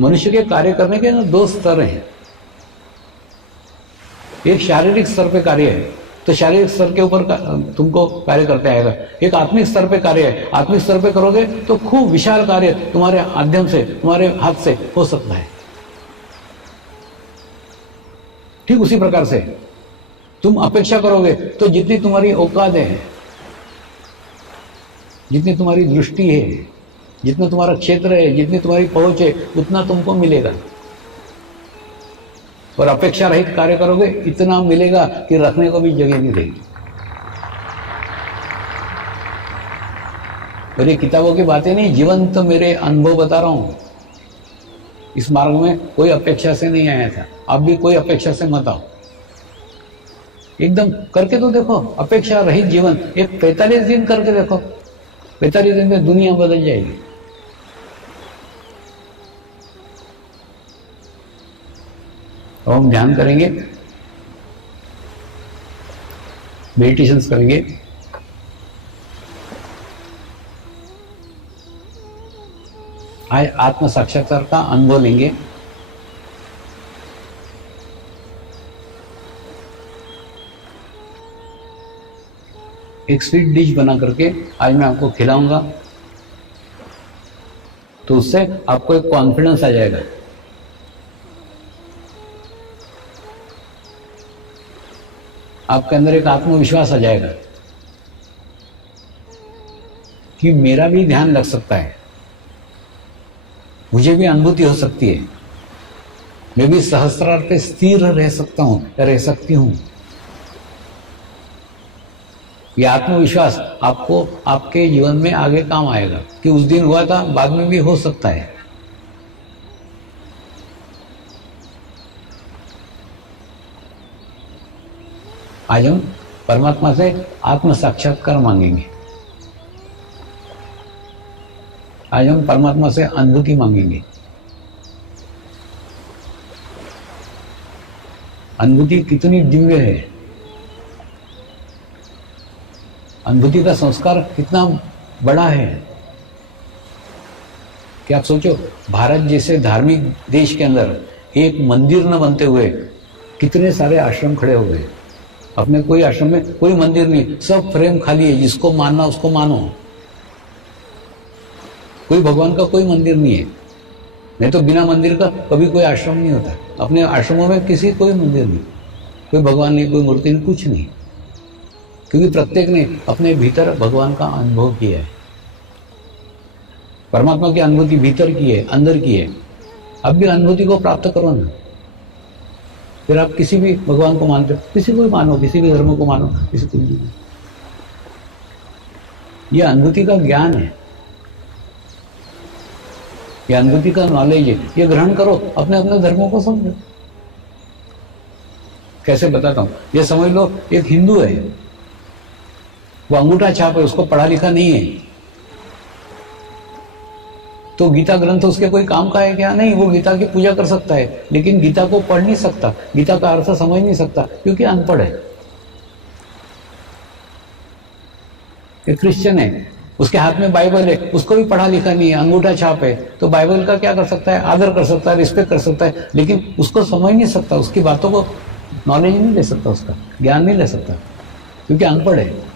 मनुष्य के कार्य करने के ना दो स्तर हैं। एक शारीरिक स्तर पे कार्य है, तो शारीरिक स्तर के ऊपर तुमको कार्य करते आएगा। एक आत्मिक स्तर पे कार्य है, आत्मिक स्तर पे करोगे तो खूब विशाल कार्य तुम्हारे माध्यम से, तुम्हारे हाथ से हो सकता है। ठीक उसी प्रकार से तुम अपेक्षा करोगे तो जितनी तुम्हारी औकात है, जितनी तुम्हारी दृष्टि है, जितना तुम्हारा क्षेत्र है, जितनी तुम्हारी पहुंच है, उतना तुमको मिलेगा। और अपेक्षा रहित कार्य करोगे, इतना मिलेगा कि रखने को भी जगह नहीं रहेगी। और ये किताबों की बातें नहीं, जीवंत मेरे अनुभव बता रहा हूं। इस मार्ग में कोई अपेक्षा से नहीं आया था, आप भी कोई अपेक्षा से मत आओ। एकदम करके तो देखो, अपेक्षा रहित जीवन एक 45 दिन करके देखो, 45 दिन में दुनिया बदल जाएगी। तो हम ध्यान करेंगे, मेडिटेशंस करेंगे। आज आत्म साक्षात्कार का अनुभव लेंगे। एक स्वीट डिश बना करके आज मैं आपको खिलाऊंगा, तो उससे आपको एक कॉन्फिडेंस आ जाएगा। आपके अंदर एक आत्मविश्वास आ जाएगा कि मेरा भी ध्यान लग सकता है, मुझे भी अनुभूति हो सकती है, मैं भी सहस्रार पे स्थिर रह सकता हूं, रह सकती हूं। यह आत्मविश्वास आपको आपके जीवन में आगे काम आएगा कि उस दिन हुआ था, बाद में भी हो सकता है। आज हम परमात्मा से आत्म साक्षात्कार मांगेंगे। आज हम परमात्मा से अनुभूति मांगेंगे। अनुभूति कितनी दिव्य है, अनुभूति का संस्कार कितना बड़ा है कि आप सोचो, भारत जैसे धार्मिक देश के अंदर एक मंदिर न बनते हुए कितने सारे आश्रम खड़े हो गए। अपने कोई आश्रम में कोई मंदिर नहीं, सब फ्रेम खाली है, जिसको मानना उसको मानो। कोई भगवान का कोई मंदिर नहीं है। नहीं तो बिना मंदिर का कभी कोई आश्रम नहीं होता। अपने आश्रमों में किसी कोई मंदिर नहीं, कोई भगवान नहीं, कोई मूर्ति नहीं, कुछ नहीं, क्योंकि प्रत्येक ने अपने भीतर भगवान का अनुभव किया है। परमात्मा की अनुभूति भीतर की है, अंदर की है। अब भी अनुभूति को प्राप्त करो ना, फिर आप किसी भी भगवान को मानते हो, किसी को भी मानो, किसी भी धर्म को मानो, किसी को भी। यह अनुभूति का ज्ञान है, यह अनुभूति का नॉलेज है। ये ग्रहण करो, अपने अपने धर्मों को समझो। कैसे बताता हूं, ये समझ लो, एक हिंदू है, वो अंगूठा छाप है, उसको पढ़ा लिखा नहीं है, तो गीता ग्रंथ उसके कोई काम का है क्या? नहीं। वो गीता की पूजा कर सकता है, लेकिन गीता को पढ़ नहीं सकता, गीता का अर्थ समझ नहीं सकता, क्योंकि अनपढ़ है। एक क्रिश्चियन है, उसके हाथ में बाइबल है, उसको भी पढ़ा लिखा नहीं है, अंगूठा छाप है, तो बाइबल का क्या कर सकता है? आदर कर सकता है, रिस्पेक्ट कर सकता है, लेकिन उसको समझ नहीं सकता, उसकी बातों को नॉलेज नहीं ले सकता, उसका ज्ञान नहीं ले सकता, क्योंकि अनपढ़ है।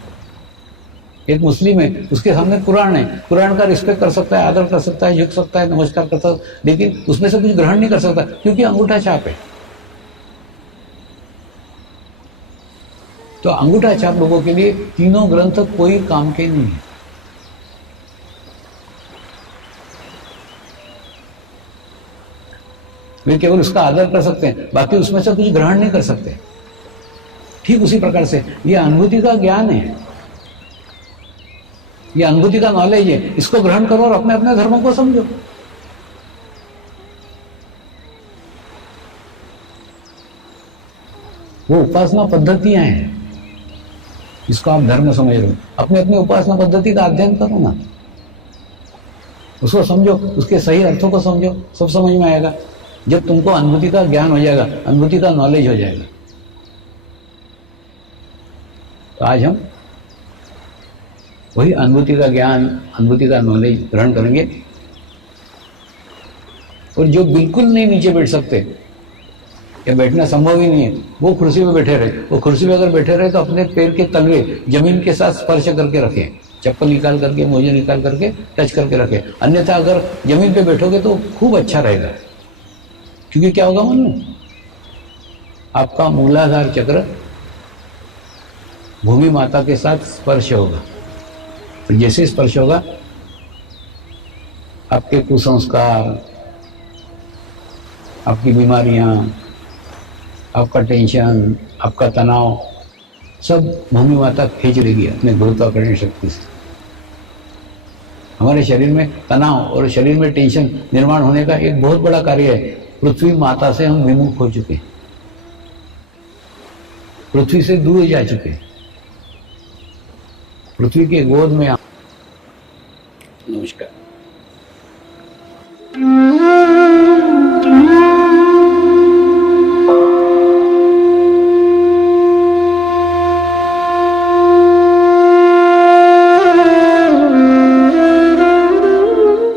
एक मुस्लिम है, उसके सामने कुरान है, कुरान का रिस्पेक्ट कर सकता है, आदर कर सकता है, झुक सकता है, नमस्कार करता है, लेकिन उसमें से कुछ ग्रहण नहीं कर सकता, क्योंकि अंगूठा छाप है। तो अंगूठा छाप लोगों के लिए तीनों ग्रंथ कोई काम के नहीं है। वे केवल उसका आदर कर सकते हैं, बाकी उसमें से कुछ ग्रहण नहीं कर सकते। ठीक उसी प्रकार से यह अनुभूति का ज्ञान है, यह अनुभूति का नॉलेज है। इसको ग्रहण करो और अपने अपने धर्मों को समझो। वो उपासना पद्धतियां हैं, इसको आप धर्म समझ रहे हो। अपने अपने उपासना पद्धति का अध्ययन करो ना, उसको समझो, उसके सही अर्थों को समझो, सब समझ में आएगा। जब तुमको अनुभूति का ज्ञान हो जाएगा, अनुभूति का नॉलेज हो जाएगा। तो आज हम वही अनुभूति का ज्ञान, अनुभूति का नॉलेज ग्रहण करेंगे। और जो बिल्कुल नहीं नीचे बैठ सकते, या बैठना संभव ही नहीं है, वो कुर्सी में बैठे रहे। वो कुर्सी में अगर बैठे रहे तो अपने पैर के तलवे जमीन के साथ स्पर्श करके रखें, चप्पल निकाल करके, मोजे निकाल करके टच करके रखें। अन्यथा अगर जमीन पे बैठोगे तो खूब अच्छा रहेगा, क्योंकि क्या होगा मालूम? आपका मूलाधार चक्र भूमि माता के साथ स्पर्श होगा। तो जैसे स्पर्श होगा, आपके कुसंस्कार, आपकी बीमारियां, आपका टेंशन, आपका तनाव, सब भूमि माता खींच लेगी अपने गुरुत्वाकर्षण शक्ति से। हमारे शरीर में तनाव और शरीर में टेंशन निर्माण होने का एक बहुत बड़ा कार्य है। पृथ्वी माता से हम विमुख हो चुके, पृथ्वी से दूर जा चुके, पृथ्वी के गोद में। नमस्कार।